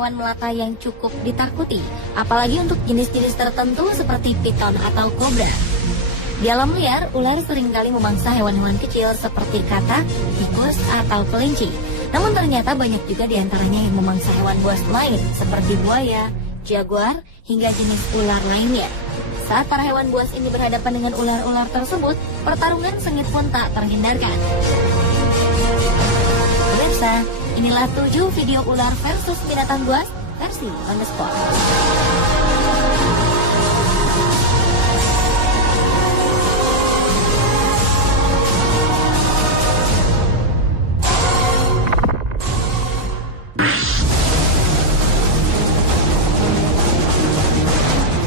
hewan melata yang cukup ditakuti, apalagi untuk jenis-jenis tertentu seperti piton atau kobra. Di alam liar, ular seringkali memangsa hewan-hewan kecil seperti katak, tikus, atau kelinci. Namun ternyata banyak juga diantaranya yang memangsa hewan buas lain seperti buaya, jaguar, hingga jenis ular lainnya. Saat para hewan buas ini berhadapan dengan ular-ular tersebut, pertarungan sengit pun tak terhindarkan. Pemirsa, inilah 7 video ular versus binatang buas versi on the spot.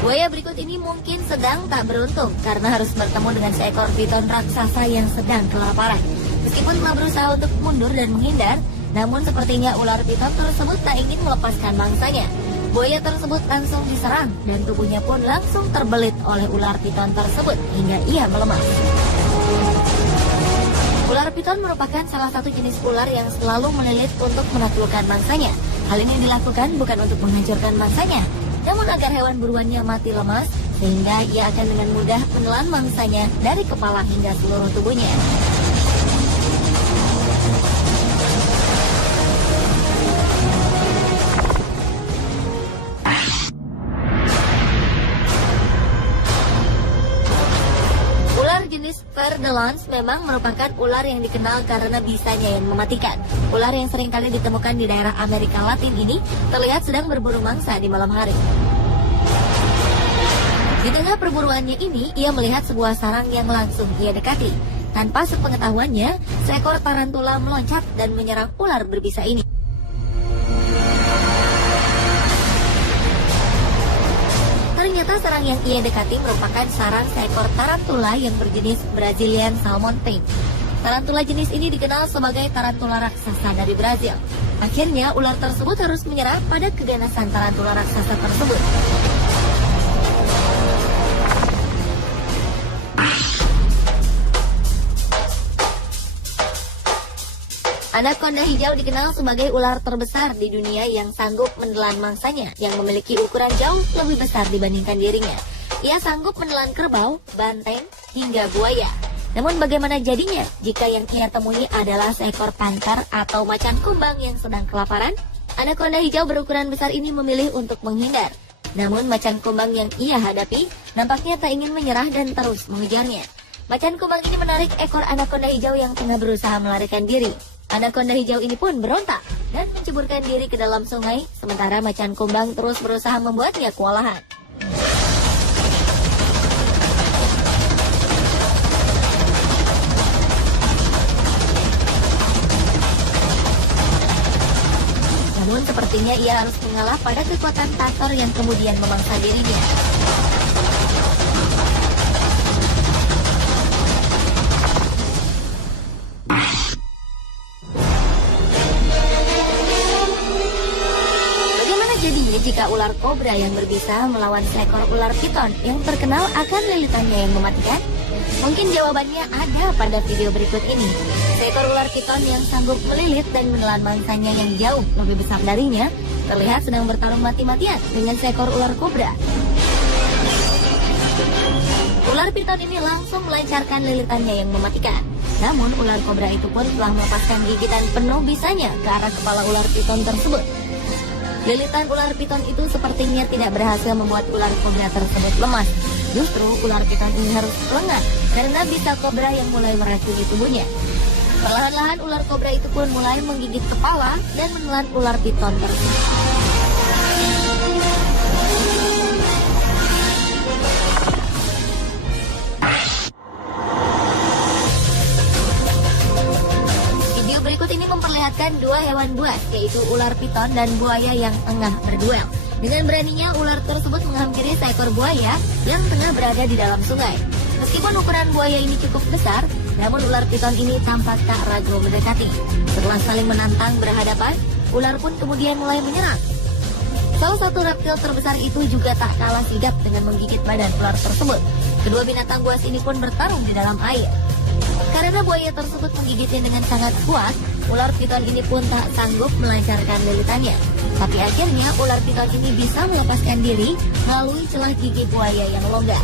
Buaya berikut ini mungkin sedang tak beruntung karena harus bertemu dengan seekor piton raksasa yang sedang kelaparan. Meskipun telah berusaha untuk mundur dan menghindar, namun sepertinya ular piton tersebut tak ingin melepaskan mangsanya. Buaya tersebut langsung diserang dan tubuhnya pun langsung terbelit oleh ular piton tersebut hingga ia melemah. Ular piton merupakan salah satu jenis ular yang selalu melilit untuk menaklukkan mangsanya. Hal ini dilakukan bukan untuk menghancurkan mangsanya, namun agar hewan buruannya mati lemas, sehingga ia akan dengan mudah menelan mangsanya dari kepala hingga seluruh tubuhnya. Ular jenis ver de lans memang merupakan ular yang dikenal karena bisanya yang mematikan. Ular yang seringkali ditemukan di daerah Amerika Latin ini terlihat sedang berburu mangsa di malam hari. Di tengah perburuannya ini, ia melihat sebuah sarang yang langsung ia dekati. Tanpa sepengetahuannya, seekor tarantula meloncat dan menyerang ular berbisa ini. Ternyata sarang yang ia dekati merupakan sarang seekor tarantula yang berjenis Brazilian Salmon Tail. Tarantula jenis ini dikenal sebagai tarantula raksasa dari Brazil. Akhirnya, ular tersebut harus menyerah pada keganasan tarantula raksasa tersebut. Anaconda hijau dikenal sebagai ular terbesar di dunia yang sanggup menelan mangsanya yang memiliki ukuran jauh lebih besar dibandingkan dirinya. Ia sanggup menelan kerbau, banteng, hingga buaya. Namun bagaimana jadinya jika yang ia temui adalah seekor pantar atau macan kumbang yang sedang kelaparan? Anaconda hijau berukuran besar ini memilih untuk menghindar. Namun macan kumbang yang ia hadapi nampaknya tak ingin menyerah dan terus mengejarnya. Macan kumbang ini menarik ekor anaconda hijau yang tengah berusaha melarikan diri. Anaconda hijau ini pun berontak dan menceburkan diri ke dalam sungai, sementara macan kumbang terus berusaha membuatnya kewalahan. Namun sepertinya ia harus mengalah pada kekuatan tator yang kemudian memangsa dirinya. Jika ular kobra yang berbisa melawan seekor ular piton yang terkenal akan lilitannya yang mematikan? Mungkin jawabannya ada pada video berikut ini. Seekor ular piton yang sanggup melilit dan menelan mangsanya yang jauh lebih besar darinya terlihat sedang bertarung mati-matian dengan seekor ular kobra. Ular piton ini langsung melancarkan lilitannya yang mematikan. Namun ular kobra itu pun telah melepaskan gigitan penuh bisanya ke arah kepala ular piton tersebut. Lilitan ular piton itu sepertinya tidak berhasil membuat ular kobra tersebut lemas. Justru ular piton ini harus lengah karena bisa kobra yang mulai meracuni tubuhnya. Perlahan-lahan ular kobra itu pun mulai menggigit kepala dan menelan ular piton tersebut. Berikut ini memperlihatkan dua hewan buas, yaitu ular piton dan buaya yang tengah berduel. Dengan beraninya ular tersebut menghampiri seekor buaya yang tengah berada di dalam sungai. Meskipun ukuran buaya ini cukup besar, namun ular piton ini tampak tak ragu mendekati. Setelah saling menantang berhadapan, ular pun kemudian mulai menyerang. Salah satu reptil terbesar itu juga tak kalah sigap dengan menggigit badan ular tersebut. Kedua binatang buas ini pun bertarung di dalam air. Karena buaya tersebut menggigitnya dengan sangat kuat, ular piton ini pun tak sanggup melancarkan lilitannya. Tapi akhirnya ular piton ini bisa melepaskan diri melalui celah gigi buaya yang longgar.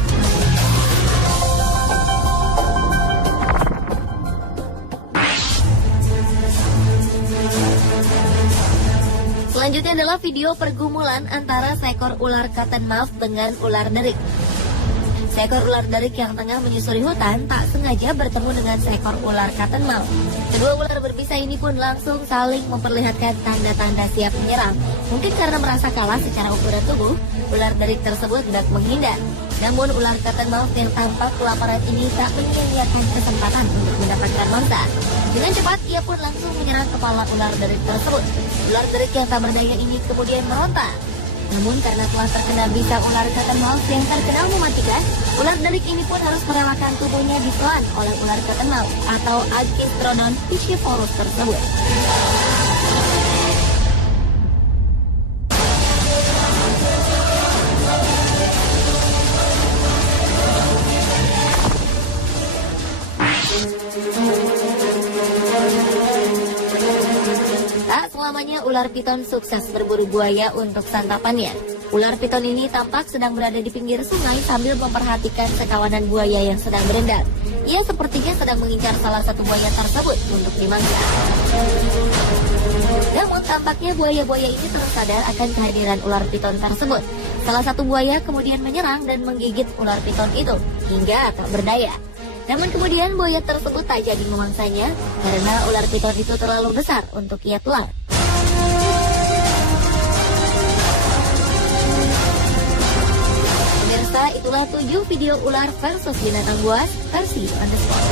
Selanjutnya adalah video pergumulan antara seekor ular cottonmouth dengan ular derik. Seekor ular derik yang tengah menyusuri hutan tak sengaja bertemu dengan seekor ular cottonmouth. Kedua ular berbisa ini pun langsung saling memperlihatkan tanda-tanda siap menyerang. Mungkin karena merasa kalah secara ukuran tubuh, ular derik tersebut hendak menghindar. Namun ular cottonmouth yang tampak kelaparan ini tak menyia-nyiakan kesempatan untuk mendapatkan mangsa. Dengan cepat ia pun langsung menyerang kepala ular derik tersebut. Ular derik yang tak berdaya ini kemudian meronta. Namun karena telah terkena bisa ular cottonmouth yang terkenal mematikan, ular derik ini pun harus merelakan tubuhnya ditelan oleh ular cottonmouth atau Agkistrodon piscivorus tersebut. Tak selamanya ular piton sukses berburu buaya untuk santapannya. Ular piton ini tampak sedang berada di pinggir sungai sambil memperhatikan sekawanan buaya yang sedang berendam. Ia sepertinya sedang mengincar salah satu buaya tersebut untuk dimangsa. Namun tampaknya buaya-buaya ini tersadar akan kehadiran ular piton tersebut. Salah satu buaya kemudian menyerang dan menggigit ular piton itu hingga tak berdaya. Namun kemudian buaya tersebut tak jadi memangsanya karena ular piton itu terlalu besar untuk ia telan. Pemirsa, itulah 7 video ular versus binatang buas versi on the spot.